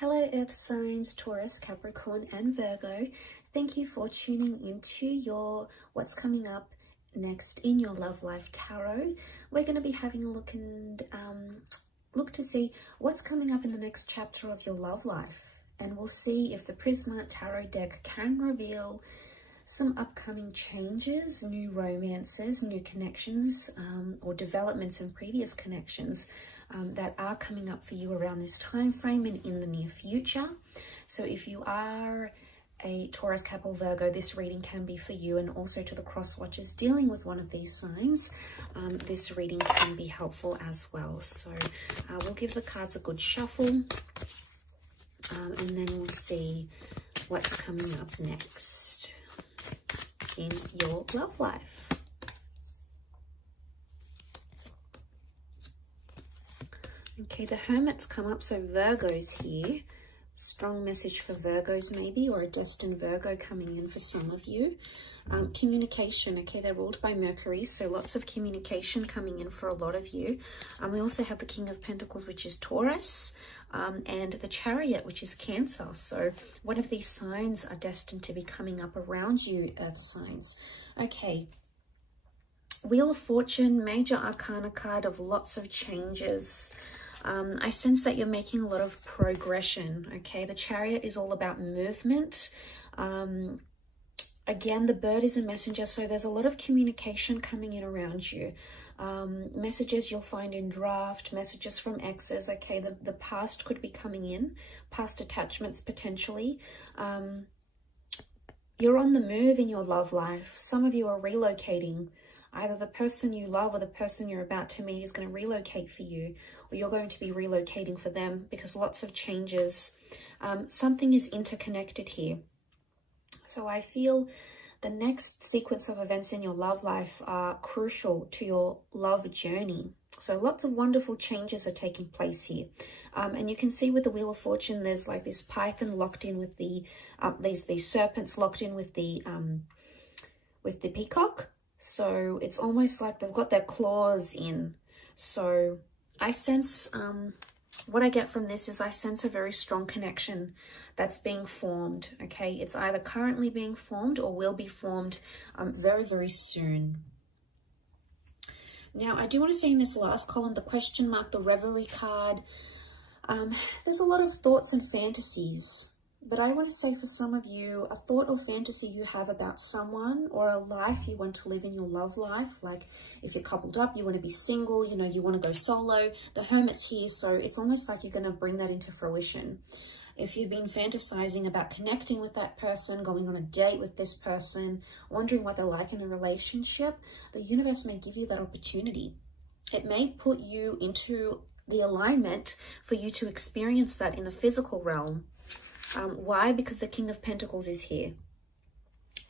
Hello Earth signs, Taurus, Capricorn and Virgo. Thank you for tuning into your what's coming up next in your love life tarot. We're going to be having a look and look to see what's coming up in the next chapter of your love life. And we'll see if the Prisma Tarot deck can reveal some upcoming changes, new romances, new connections, or developments in previous connections that are coming up for you around this time frame and in the near future. So if you are a Taurus, Cap or Virgo, this reading can be for you, and also to the cross watchers dealing with one of these signs, this reading can be helpful as well. So we'll give the cards a good shuffle, and then we'll see what's coming up next in your love life. Okay, the Hermit's come up, so Virgo's here. Strong message for Virgos maybe, or a destined Virgo coming in for some of you. Communication, okay, they're ruled by Mercury, so lots of communication coming in for a lot of you. We also have the King of Pentacles, which is Taurus, and the Chariot, which is Cancer. So one of these signs are destined to be coming up around you, Earth signs. Okay, Wheel of Fortune, major arcana card of lots of changes. I sense that you're making a lot of progression, okay? The Chariot is all about movement. Again, the bird is a messenger, so there's a lot of communication coming in around you. Messages you'll find in draft, messages from exes, okay? The past could be coming in, past attachments potentially. You're on the move in your love life. Some of you are relocating. Either the person you love or the person you're about to meet is going to relocate for you, or you're going to be relocating for them, because lots of changes. Something is interconnected here. So I feel the next sequence of events in your love life are crucial to your love journey. So lots of wonderful changes are taking place here. And you can see with the Wheel of Fortune, there's like this python locked in with the, these serpents locked in with the peacock. So it's almost like they've got their claws in. So I sense, what I get from this is I sense a very strong connection that's being formed, okay? It's either currently being formed or will be formed very, very soon. Now, I do want to say in this last column, the question mark, the Reverie card, there's a lot of thoughts and fantasies. But I want to say for some of you, a thought or fantasy you have about someone or a life you want to live in your love life. Like if you're coupled up, you want to be single, you know, you want to go solo. The Hermit's here, so it's almost like you're going to bring that into fruition. If you've been fantasizing about connecting with that person, going on a date with this person, wondering what they're like in a relationship, the universe may give you that opportunity. It may put you into the alignment for you to experience that in the physical realm. Why? Because the King of Pentacles is here.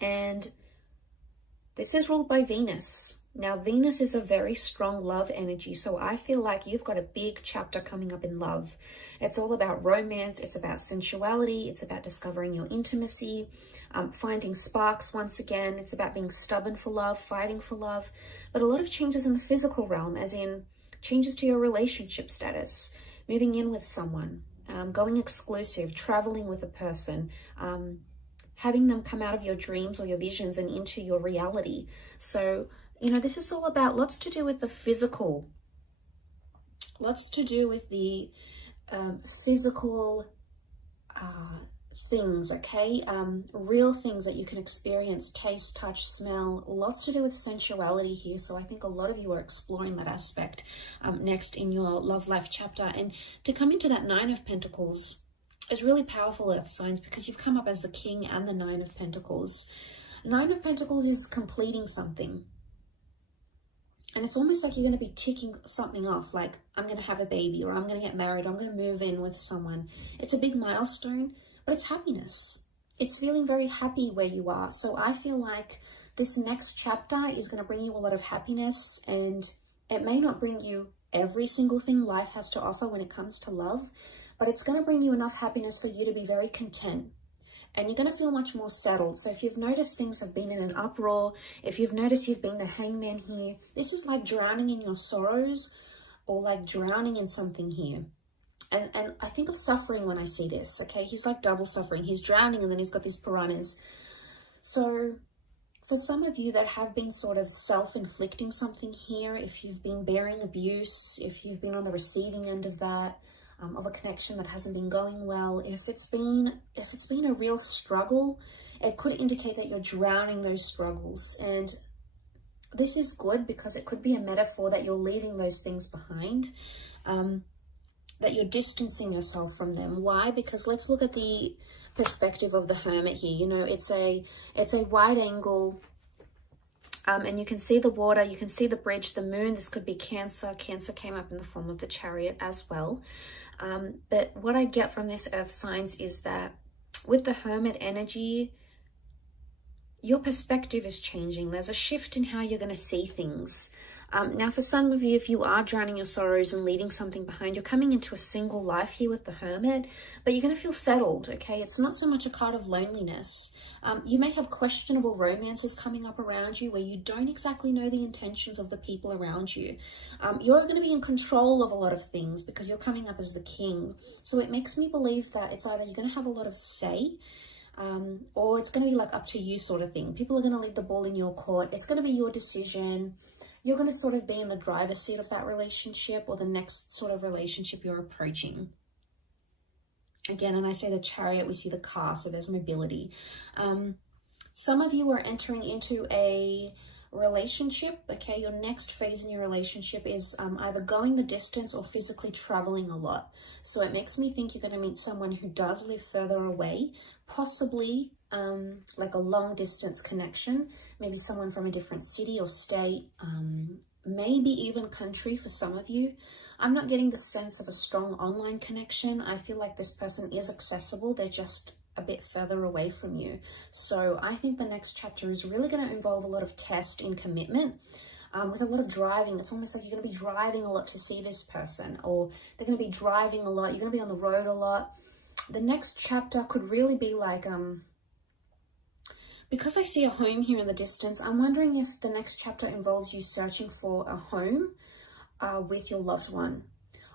And this is ruled by Venus. Now, Venus is a very strong love energy. So I feel like you've got a big chapter coming up in love. It's all about romance. It's about sensuality. It's about discovering your intimacy, finding sparks once again. It's about being stubborn for love, fighting for love. But a lot of changes in the physical realm, as in changes to your relationship status, moving in with someone. Going exclusive, traveling with a person, having them come out of your dreams or your visions and into your reality. So, you know, this is all about lots to do with the physical, lots to do with the physical things, okay? Real things that you can experience, taste, touch, smell, lots to do with sensuality here. So I think a lot of you are exploring that aspect next in your love life chapter. And to come into that Nine of Pentacles is really powerful, Earth signs, because you've come up as the King and the Nine of Pentacles. Nine of Pentacles is completing something. And it's almost like you're going to be ticking something off, like I'm going to have a baby, or I'm going to get married, or I'm going to move in with someone. It's a big milestone. But it's happiness. It's feeling very happy where you are. So I feel like this next chapter is going to bring you a lot of happiness, and it may not bring you every single thing life has to offer when it comes to love, but it's going to bring you enough happiness for you to be very content. And you're going to feel much more settled. So if you've noticed things have been in an uproar, if you've noticed you've been the hangman here, this is like drowning in your sorrows or like drowning in something here. And I think of suffering when I see this, okay? He's like double suffering. He's drowning and then he's got these piranhas. So for some of you that have been sort of self-inflicting something here, if you've been bearing abuse, if you've been on the receiving end of that, of a connection that hasn't been going well, if it's been a real struggle, it could indicate that you're drowning those struggles. And this is good because it could be a metaphor that you're leaving those things behind, that you're distancing yourself from them. Why? Because let's look at the perspective of the Hermit here. You know, it's a wide angle, and you can see the water, you can see the bridge, the moon. This could be Cancer. Cancer came up in the form of the Chariot as well. But what I get from this earth signs is that with the Hermit energy, your perspective is changing. There's a shift in how you're going to see things. Now, for some of you, if you are drowning your sorrows and leaving something behind, you're coming into a single life here with the Hermit, but you're going to feel settled, okay? It's not so much a card of loneliness. You may have questionable romances coming up around you where you don't exactly know the intentions of the people around you. You're going to be in control of a lot of things because you're coming up as the king. So it makes me believe that it's either you're going to have a lot of say, or it's going to be like up to you sort of thing. People are going to leave the ball in your court. It's going to be your decision. You're going to sort of be in the driver's seat of that relationship or the next sort of relationship you're approaching. Again, and I say the Chariot, we see the car, so there's mobility. Some of you are entering into a relationship, okay? Your next phase in your relationship is either going the distance or physically traveling a lot. So it makes me think you're going to meet someone who does live further away, possibly like a long distance connection, maybe someone from a different city or state, maybe even country for some of you. I'm not getting the sense of a strong online connection. I feel like this person is accessible. They're just a bit further away from you. So I think the next chapter is really going to involve a lot of test in commitment, with a lot of driving. It's almost like you're going to be driving a lot to see this person, or they're going to be driving a lot. You're going to be on the road a lot. The next chapter could really be like, because I see a home here in the distance, I'm wondering if the next chapter involves you searching for a home with your loved one,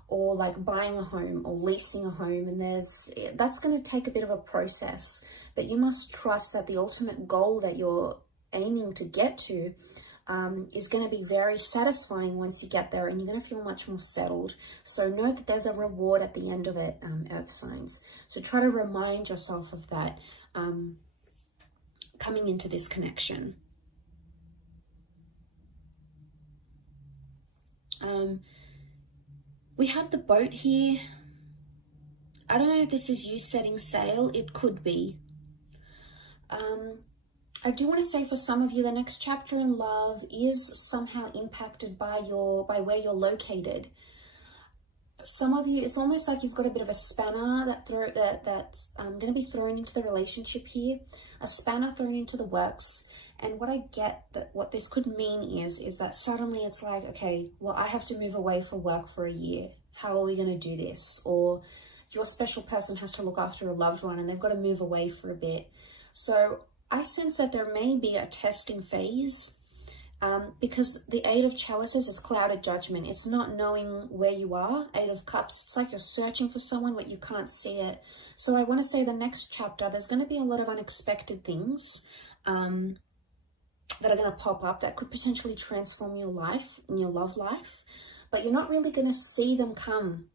or like buying a home or leasing a home. And that's going to take a bit of a process, but you must trust that the ultimate goal that you're aiming to get to is going to be very satisfying once you get there, and you're going to feel much more settled. So know that there's a reward at the end of it, earth signs. So try to remind yourself of that coming into this connection. We have the boat here. I don't know if this is you setting sail. It could be. I do want to say for some of you, the next chapter in love is somehow impacted by where you're located. Some of you, it's almost like you've got a bit of a spanner that's going to be thrown into the relationship here, a spanner thrown into the works. And what I get, that what this could mean is that suddenly it's like, okay, well, I have to move away for work for a year. How are we going to do this? Or your special person has to look after a loved one and they've got to move away for a bit. So I sense that there may be a testing phase, because the Eight of Chalices is clouded judgment. It's not knowing where you are. Eight of Cups, it's like you're searching for someone but you can't see it. So I want to say the next chapter, there's going to be a lot of unexpected things that are going to pop up that could potentially transform your life and your love life, but you're not really going to see them come.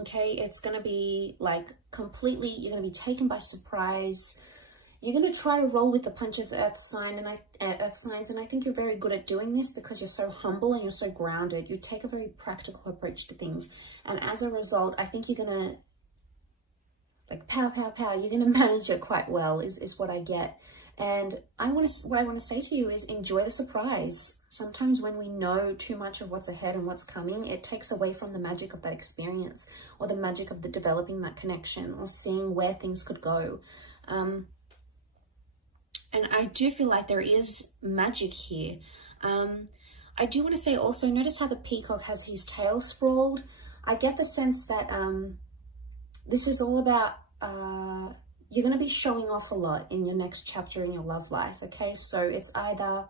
Okay, it's going to be like completely, you're going to be taken by surprise. You're going to try to roll with the punches, earth signs, and I think you're very good at doing this because you're so humble and you're so grounded. You take a very practical approach to things, and as a result, I think you're going to like pow, pow, pow. You're going to manage it quite well, is what I get. And what I want to say to you is enjoy the surprise. Sometimes when we know too much of what's ahead and what's coming, it takes away from the magic of that experience, or the magic of the developing that connection, or seeing where things could go. And I do feel like there is magic here. I do want to say also, notice how the peacock has his tail sprawled. I get the sense that this is all about, you're going to be showing off a lot in your next chapter in your love life, okay? So it's either,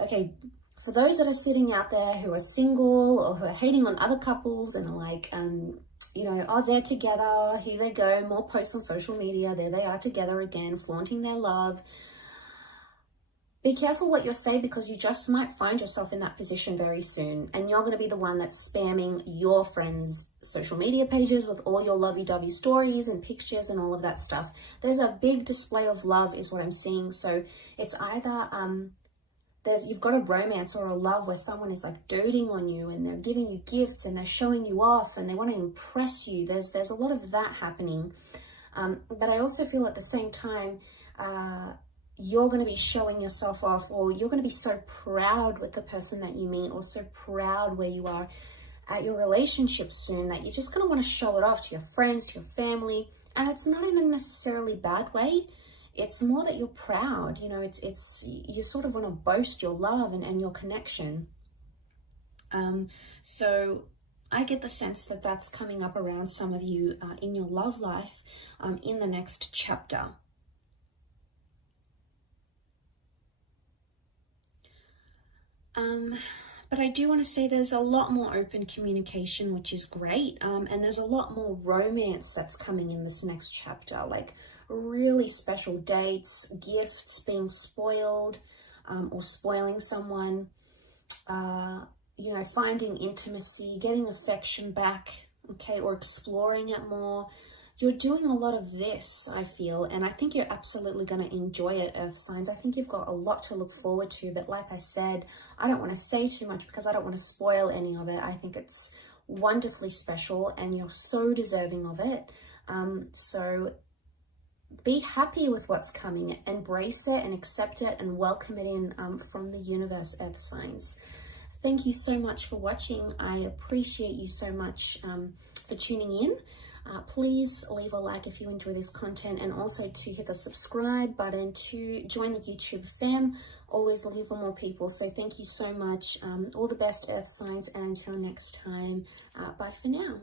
okay, For those that are sitting out there who are single or who are hating on other couples and are like, you know, oh, they're together, here they go, more posts on social media, there they are together again, flaunting their love. Be careful what you say, because you just might find yourself in that position very soon, and you're going to be the one that's spamming your friends' social media pages with all your lovey-dovey stories and pictures and all of that stuff. There's a big display of love is what I'm seeing. So it's either you've got a romance or a love where someone is like doting on you and they're giving you gifts and they're showing you off and they want to impress you. There's a lot of that happening. But I also feel at the same time, you're going to be showing yourself off, or you're going to be so proud with the person that you meet, or so proud where you are at your relationship soon, that you're just going to want to show it off to your friends, to your family. And it's not in a necessarily bad way. It's more that you're proud, you know, it's you sort of want to boast your love and your connection. So I get the sense that that's coming up around some of you in your love life in the next chapter. But I do want to say there's a lot more open communication, which is great. And there's a lot more romance that's coming in this next chapter, like really special dates, gifts, being spoiled, or spoiling someone, you know, finding intimacy, getting affection back, okay, or exploring it more. You're doing a lot of this, I feel, and I think you're absolutely going to enjoy it, Earth signs. I think you've got a lot to look forward to, but like I said, I don't want to say too much because I don't want to spoil any of it. I think it's wonderfully special and you're so deserving of it. So be happy with what's coming, embrace it and accept it and welcome it in from the universe, Earth signs. Thank you so much for watching. I appreciate you so much for tuning in. Please leave a like if you enjoy this content, and also to hit the subscribe button to join the YouTube fam. Always looking for more people. So thank you so much. All the best, Earth signs, and until next time, bye for now.